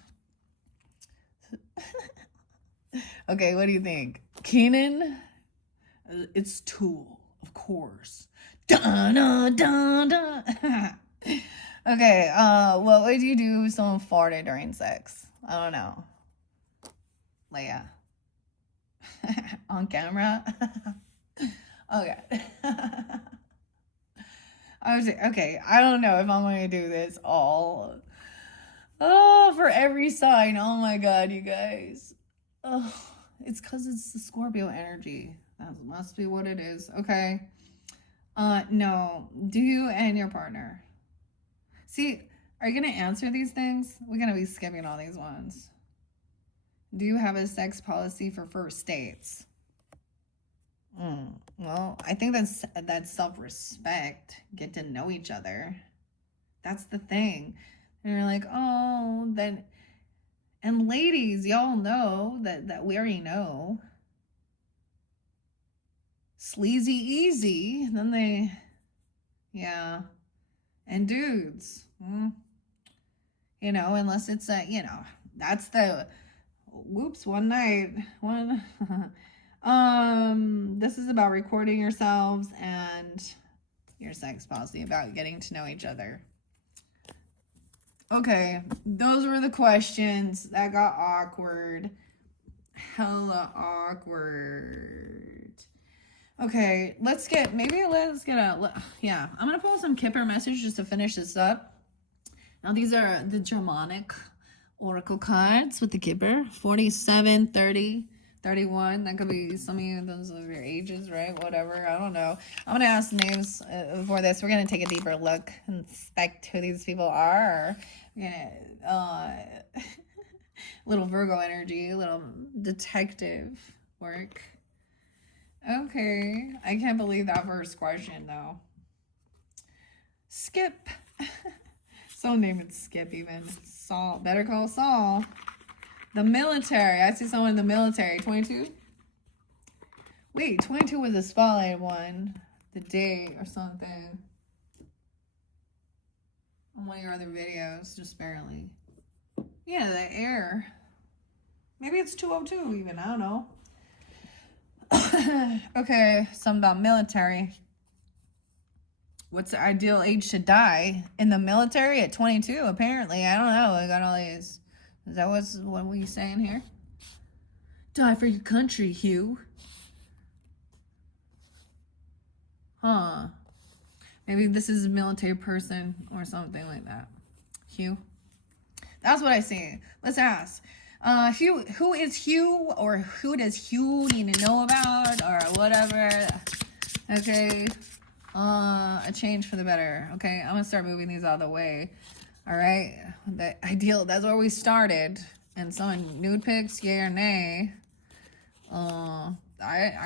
Okay, what do you think? Keenan? It's Tool, of course. Dun, dun, dun, dun. Okay, what would you do if someone farted during sex? I don't know. Leia. On camera? Okay. I was okay, I don't know if I'm going to do this all. Oh, for every sign. Oh my God, you guys. Oh, it's because it's the Scorpio energy. That must be what it is. Okay. No. Do you and your partner? See, are you going to answer these things? We're going to be skipping all these ones. Do you have a sex policy for first dates? Well, I think that's self-respect. Get to know each other. That's the thing. And you're like, oh, then, and ladies, y'all know that we already know. Sleazy easy. Then they, yeah. And dudes, you know, unless it's a, you know, that's the, whoops, one night, this is about recording yourselves and your sex policy, about getting to know each other. Okay, those were the questions. That got awkward. Hella awkward. Okay, let's get a, yeah, I'm going to pull some Kipper message just to finish this up. Now, these are the Germanic Oracle cards with the Kipper. 47, 30, 31. That could be some of you, those of your ages, right? Whatever. I don't know. I'm going to ask names for this. We're going to take a deeper look and inspect who these people are. Yeah, little Virgo energy, a little detective work. Okay, I can't believe that first question though. Skip. So name it Skip even. Saul. Better call Saul. The military. I see someone in the military. 22? Wait, 22 was a spotlight one. The day or something. On one of your other videos, just barely. Yeah, the air. Maybe it's 202 even. I don't know. Okay, something about military. What's the ideal age to die? In the military at 22, apparently. I don't know. I got all these. Is that what we saying here? Die for your country, Hugh. Huh. Maybe this is a military person or something like that. Hugh. That's what I see. Let's ask. Hugh, who is Hugh, or who does Hugh need to know about, or whatever? Okay. A change for the better. Okay, I'm gonna start moving these out of the way. All right. The ideal. That's where we started. And someone nude pics, yay or nay? I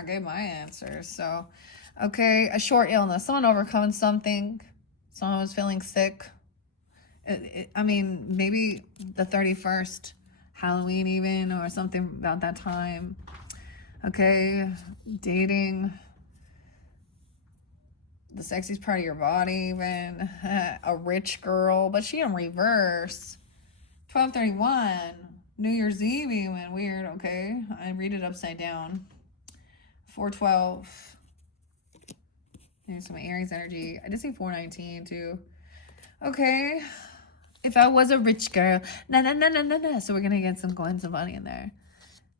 gave my answer. So, okay, a short illness. Someone overcoming something. Someone was feeling sick. I mean, maybe the 31st, Halloween even, or something about that time. Okay, dating. The sexiest part of your body even. A rich girl, but she in reverse. 12/31, New Year's Eve even. Weird, okay. I read it upside down. 4/12. There's some Aries energy. I did see 4/19 too. Okay. If I was a rich girl, so we're gonna get some coins of money in there,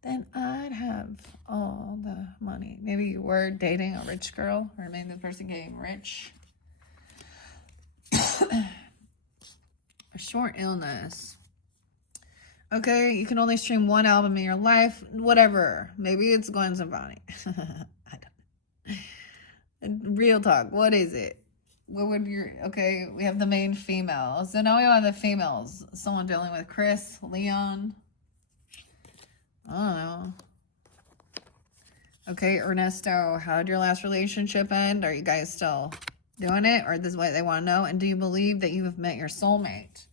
then I'd have all the money. Maybe you were dating a rich girl, or maybe the person getting rich. A short illness. Okay, you can only stream one album in your life. Whatever. Maybe it's Gwen Stefani. I don't know. Real talk. What is it? What would your... Okay, we have the main female. So now we have the females. Someone dealing with Chris, Leon. I don't know. Okay, Ernesto, how did your last relationship end? Are you guys still doing it? Or this is what they want to know? And do you believe that you have met your soulmate?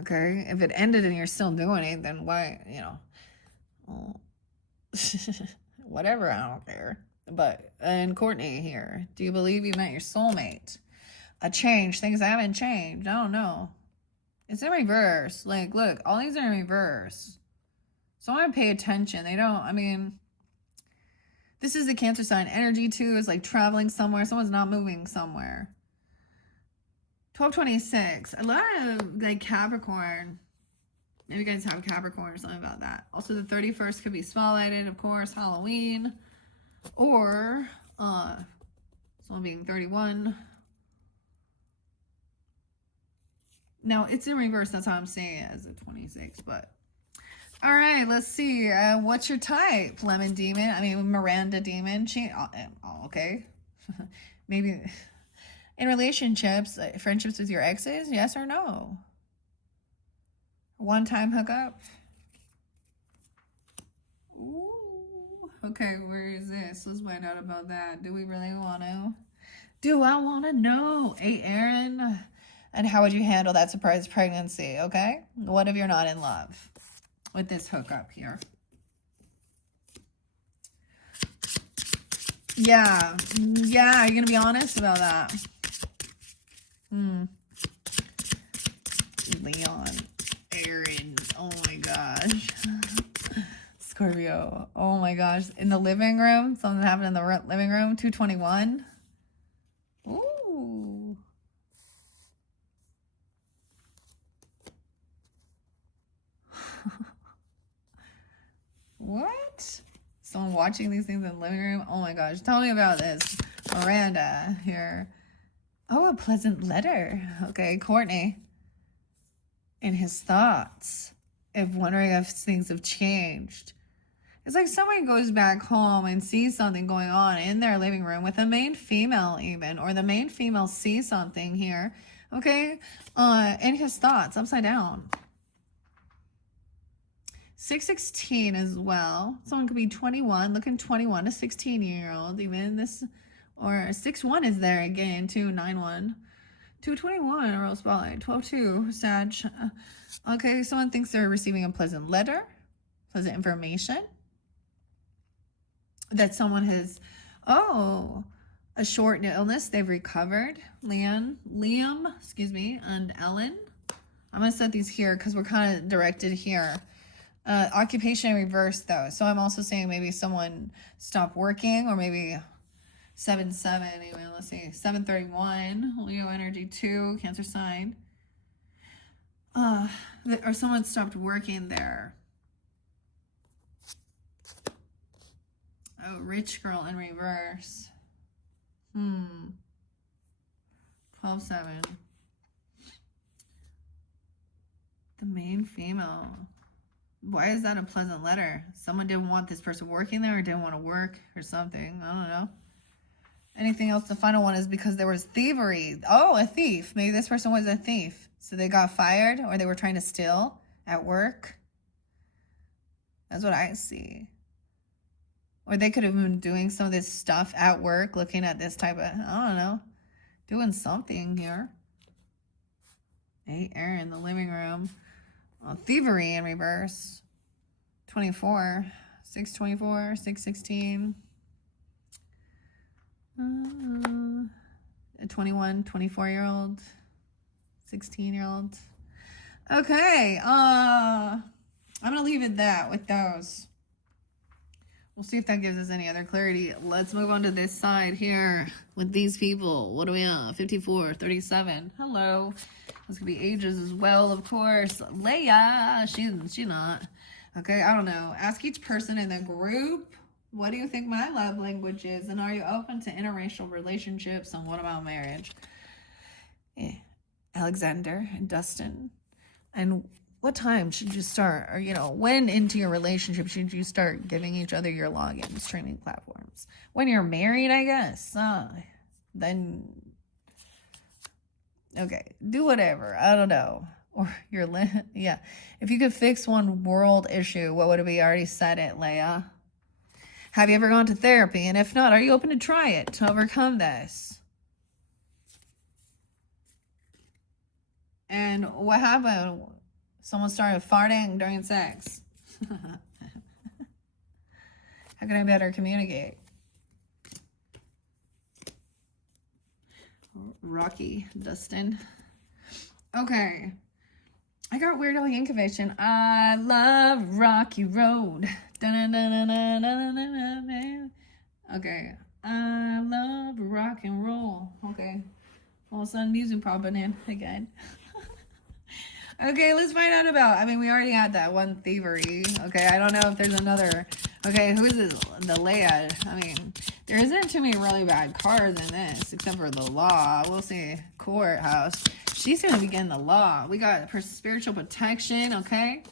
Okay, if it ended and you're still doing it, then why, you know, whatever, I don't care. But, and Courtney here, do you believe you met your soulmate? A change, things haven't changed, I don't know. It's in reverse, like, look, all these are in reverse. So I want to pay attention, they don't, I mean, this is the Cancer sign energy too, is like traveling somewhere, someone's not moving somewhere. 1226. A lot of like Capricorn. Maybe you guys have Capricorn or something about that. Also, the 31st could be spotlighted, of course, Halloween. Or someone being 31. Now, it's in reverse. That's how I'm saying it as a 26. But all right, let's see. What's your type? Lemon Demon. I mean, Miranda Demon. Okay. Maybe... In relationships, friendships with your exes, yes or no? One-time hookup? Ooh. Okay, where is this? Let's find out about that. Do we really want to? Do I want to know? Hey, Aaron. And how would you handle that surprise pregnancy, okay? What if you're not in love with this hookup here? Yeah. Yeah, you're going to be honest about that. Leon, Aaron, oh my gosh. Scorpio, oh my gosh. In the living room, something happened in the living room. 221. Ooh. What? Someone watching these things in the living room? Oh my gosh, tell me about this. Miranda here. Oh, a pleasant letter. Okay, Courtney. In his thoughts, if wondering if things have changed. It's like someone goes back home and sees something going on in their living room with a main female even, or the main female sees something here, okay, in his thoughts, upside down. 616 as well. Someone could be 21, looking 21, a 16-year-old, even this... Or 6-1 is there again, too. 9-1. 221, Royal Spotlight. 12-2, Sag. Okay, someone thinks they're receiving a pleasant letter. Pleasant information. That someone has, a short illness. They've recovered. Liam, and Ellen. I'm going to set these here because we're kind of directed here. Occupation in reverse, though. So I'm also saying maybe someone stopped working, or maybe... 7-7, even, let's see, 731, Leo energy 2, Cancer sign. Or someone stopped working there. Oh, rich girl in reverse. 12-7. The main female. Why is that a pleasant letter? Someone didn't want this person working there, or didn't want to work, or something. I don't know. Anything else? The final one is because there was thievery. Oh, a thief. Maybe this person was a thief. So they got fired, or they were trying to steal at work. That's what I see. Or they could have been doing some of this stuff at work, looking at this type of, I don't know, doing something here. Hey, Aaron, in the living room. Thievery in reverse. 24. 624, 616. A 21, 24-year-old, 16-year-old. Okay, I'm gonna leave it that with those. We'll see if that gives us any other clarity. Let's move on to this side here with these people. What do we have? 54, 37. Hello. This could be ages as well, of course. Leia, she's not. Okay, I don't know. Ask each person in the group, what do you think my love language is? And are you open to interracial relationships? And what about marriage? Alexander and Dustin. And what time should you start, or, when into your relationship should you start giving each other your login streaming platforms? When you're married, I guess. Then, okay, do whatever. I don't know. Or yeah. If you could fix one world issue, what would it be? I already said it, Leia. Have you ever gone to therapy? And if not, are you open to try it to overcome this? And what happened? Someone started farting during sex. How can I better communicate? Rocky, Dustin. Okay. I got Weird Al Yankovic. I love Rocky Road. Okay. I love rock and roll. Okay. All of a sudden, music popping in again. Okay, let's find out about, we already had that one thievery. Okay, I don't know if there's another. Okay, who is this? The Leia. There isn't too many really bad cards in this, except for the law. We'll see. Courthouse. She's going to be getting the law. We got her spiritual protection, okay?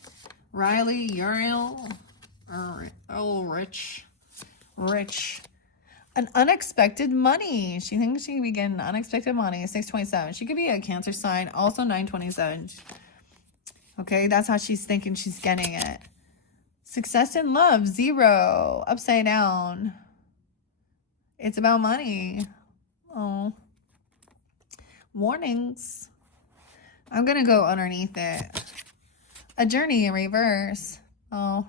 Riley, Uriel, Rich. An unexpected money. She thinks she could be getting unexpected money. 627. She could be a Cancer sign. Also 927. Okay, that's how she's thinking she's getting it. Success in love. 0. Upside down. It's about money. Oh. Warnings. I'm going to go underneath it. A journey in reverse. Oh,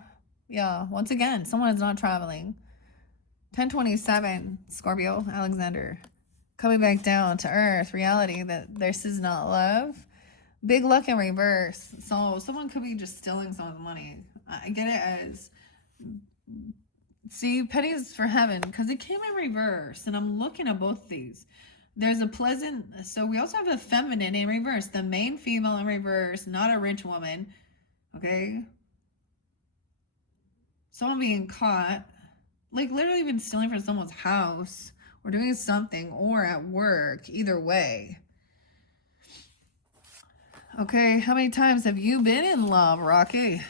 yeah. Once again, someone is not traveling. 1027, Scorpio, Alexander. Coming back down to earth, reality that this is not love. Big luck in reverse. So someone could be just stealing someone's money. I get it as, see, pennies for heaven, because it came in reverse. And I'm looking at both of these. There's a pleasant, so we also have a feminine in reverse. The main female in reverse, not a rich woman. Okay? Someone being caught. Like, literally been stealing from someone's house or doing something or at work. Either way. Okay, how many times have you been in love, Rocky?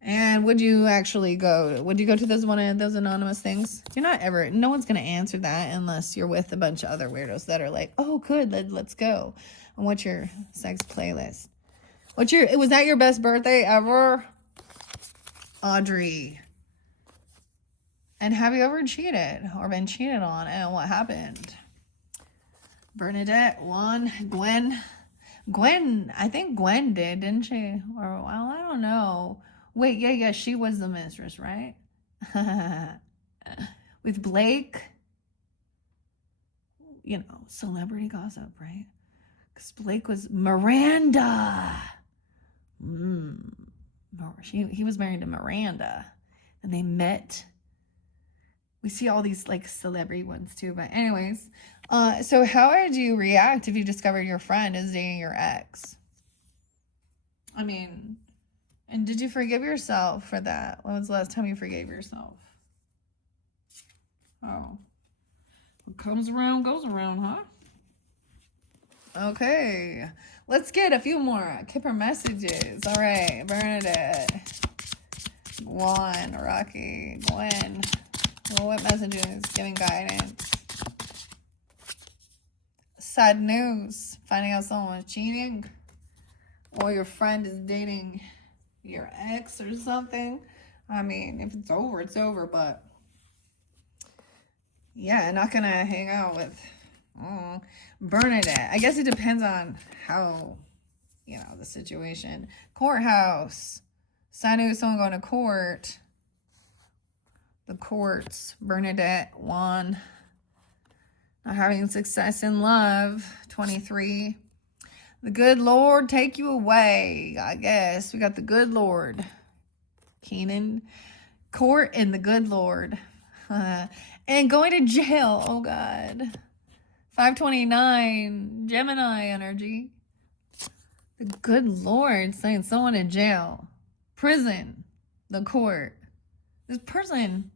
And would you actually go? Would you go to those one of those anonymous things? You're not ever. No one's going to answer that unless you're with a bunch of other weirdos that are like, oh, good, let's go. And what's your sex playlist? Was that your best birthday ever? Audrey. And have you ever cheated or been cheated on? And what happened? Bernadette, one, Gwen, I think Gwen did, didn't she? Or, well, I don't know. Wait, yeah, she was the mistress, right? With Blake, celebrity gossip, right? Because Blake was Miranda. He was married to Miranda. And they met. We see all these, celebrity ones, too. But anyways, so how would you react if you discovered your friend is dating your ex? And did you forgive yourself for that? When was the last time you forgave yourself? Oh. What comes around goes around, huh? Okay. Let's get a few more Kipper messages. All right. Bernadette. Juan. Rocky. Gwen. Well, what messages? Giving guidance. Sad news. Finding out someone was cheating. Or your friend is dating your ex or something. If it's over, it's over. But, yeah, not going to hang out with Bernadette. I guess it depends on how, the situation. Courthouse. Sad news, someone going to court. The courts. Bernadette, Juan. Not having success in love. 23. The good Lord take you away, I guess. We got the good Lord. Keenan. Court and the good Lord. And going to jail. Oh, God. 529. Gemini energy. The good Lord saying someone in jail. Prison. The court. This person.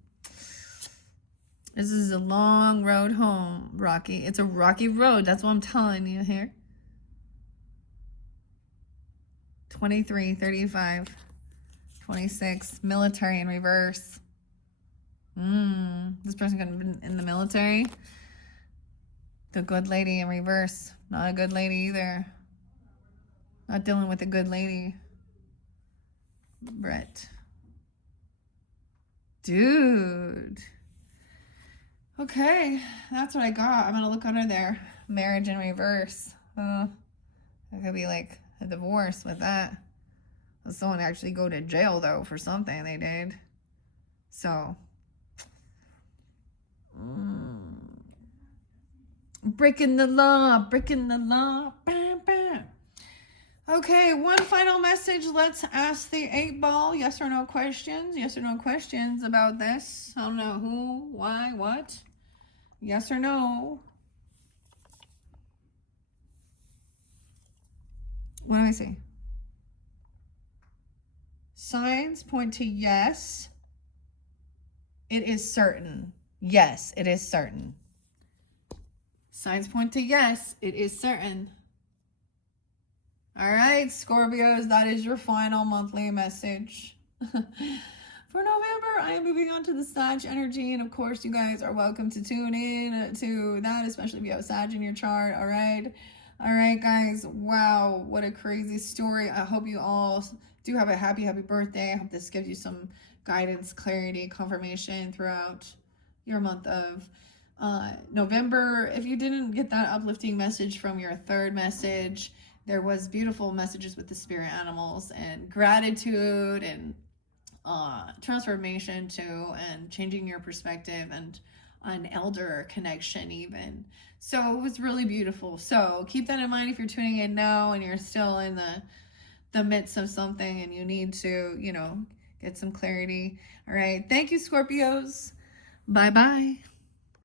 This is a long road home, Rocky. It's a rocky road. That's what I'm telling you here. 23, 35, 26, military in reverse. This person could have been in the military. The good lady in reverse. Not a good lady either. Not dealing with a good lady. Brett. Dude. Okay, that's what I got. I'm gonna look under there. Marriage in reverse. That could be like a divorce with that. Will someone actually go to jail though for something they did? So, breaking the law, breaking the law. Bam, bam. Okay, one final message. Let's ask the 8-ball yes or no questions. Yes or no questions about this. I don't know who, why, what. Yes or no. What do I say? Signs point to yes. It is certain. Yes, it is certain. Signs point to yes, it is certain. All right, Scorpios, that is your final monthly message. For November, I am moving on to the Sag energy, and of course, you guys are welcome to tune in to that, especially if you have Sag in your chart, all right? All right, guys, wow, what a crazy story. I hope you all do have a happy birthday. I hope this gives you some guidance, clarity, confirmation throughout your month of November. If you didn't get that uplifting message from your third message, there was beautiful messages with the spirit animals and gratitude and transformation too, and changing your perspective and an elder connection even. So it was really beautiful. So keep that in mind if you're tuning in now and you're still in the midst of something and you need to, you know, get some clarity. All right. Thank you, Scorpios. Bye-bye.